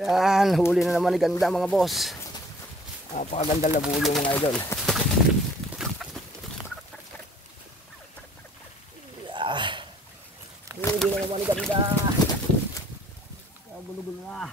Yan, huli na naman ni ganda mga boss. Napakaganda labuyo mga idol. Huli na naman ni ganda. Gulo-gulo na.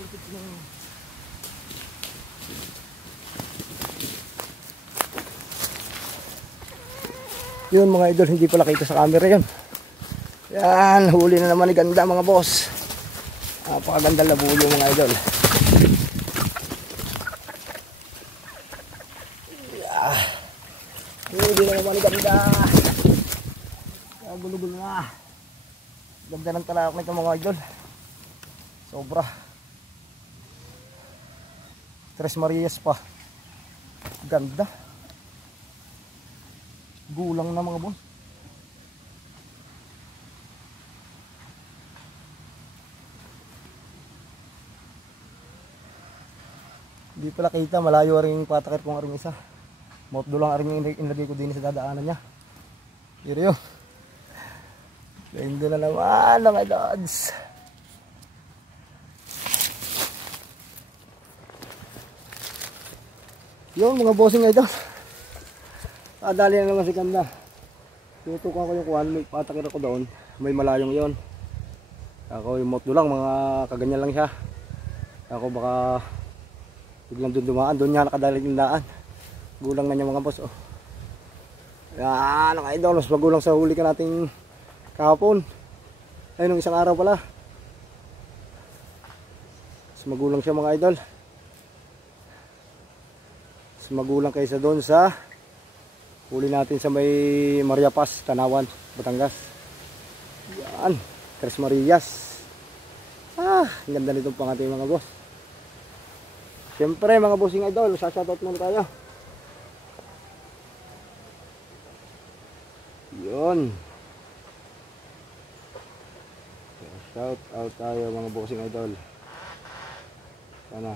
Nakalipit ko ng... Yun mga idol, hindi pala kita sa camera yun. Yan, huli na naman ni ganda mga boss. Napakaganda labuyo mga idol. Huli na naman ni ganda. Gulo-gulo na. Ganda ng talak nito mga idol. Sobra. Tres Marias pa. Ganda. Gulang na mga bon. Hindi pala kita, malayo rin patakir kong aring isa. Motdo lang aring inilagay ko din sa dadaanan niya. Pero yun. Hindi na naman mga dods. Yun mga bossing ito. Dali na naman si ganda. Tutukan ko yung kuhan, may patakir ako doon. May malayong yon. Ako yung motdo lang, mga kaganyan lang siya. Ako baka biglang doon dumaan, doon niya nakadali yung daan. Gulang na niya mga boss. Oh. Yan ang idol, mas magulang sa huli ka nating kahapon. Ay nung isang araw pala. Mas magulang siya mga idol. Mas magulang kaysa doon sa huli natin sa may Maria Paz, Tanawan, Batangas. Yan, Tres Marias. Ang ganda nitong pangating mga boss. Siyempre mga bossing idol, shoutout muna tayo. Yun. Shout out tayo mga bossing idol. Sana.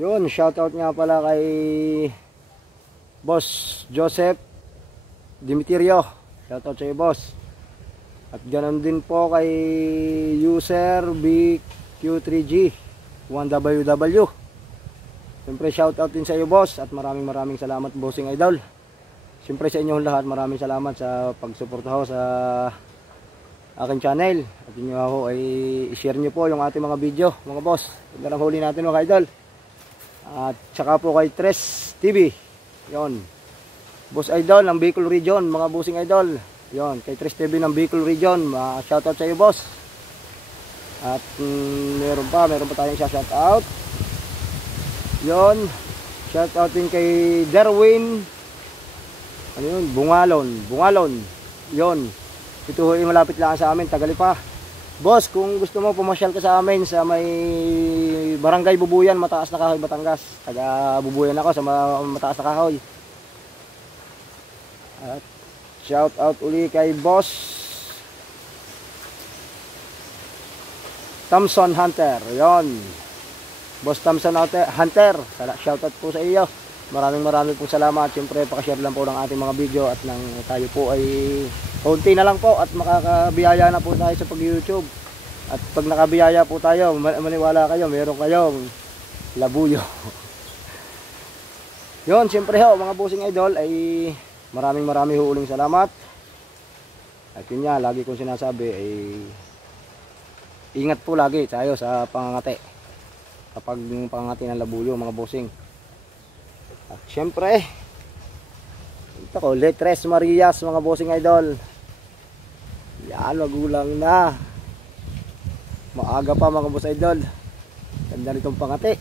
Yun, shout out nga pala kay Boss Joseph Dimitirio. Shout out sa iyo boss. At ganoon din po kay user BQ3G 1WW. Siyempre shout out din sa iyo boss at maraming salamat bossing idol. Siyempre sa inyong lahat maraming salamat sa pagsuporta ho sa aking channel. At inyo ho ay i-share nyo po yung ating mga video mga boss. Ito lang huli natin mga idol. At saka po kay Tres TV. Yon. Boss idol ng Bicol Region mga bossing idol. Yon, kay Tres TV ng Bicol Region. Shout out sa iyo boss. At meron pa tayong shout out. Yon, shout out din kay Derwin. Ano yun? Bungalon. Yon. Ito ay malapit lang sa amin, Tagali pa. Boss, kung gusto mo pumasyal ka sa amin sa may Barangay Bubuyan, Mataas na Kahoy, Batangas. Taga Bubuyan ako sa Mataas na Kahoy. At shout out uli kay Boss Thompson Hunter. Yon. Boss Thompson Hunter. Shout out po sa iyo. Maraming pong salamat. Siyempre pakishare lang po ng ating mga video at nang tayo po ay konti na lang po at makakabiyaya na po tayo sa pag-YouTube. At pag nakabiyaya po tayo, maniwala kayo, meron kayong labuyo. Yon, siyempre ho mga bossing idol ay maraming huuling salamat. At yun nga, lagi kong sinasabi ay ingat po lagi tayo sa pangangati. Kapag yung pangangati ng labuyo mga bossing. At syempre ito ko, Tres Marias mga bossing idol. Yan, magulang na. Maaga pa mga boss idol. Ganda nitong pangati.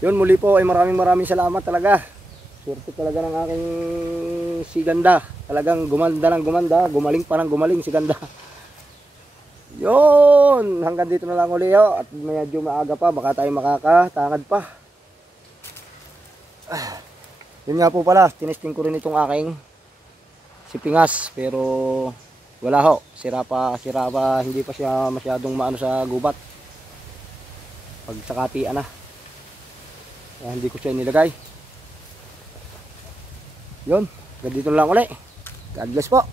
Yun, muli po ay maraming salamat talaga. Swerte talaga ng aking si ganda. Talagang gumanda, gumaling si ganda. Yun, hanggang dito na lang uli yo. At medyo maaga pa, baka tayo makakatangad pa. Yun nga po pala, tinesting ko rin itong aking sipingas. Pero wala ho, sira pa, hindi pa siya masyadong maano sa gubat. Pag sakatian na. Kaya hindi ko siya nilagay. Yun, hanggang dito na lang uli. God bless po.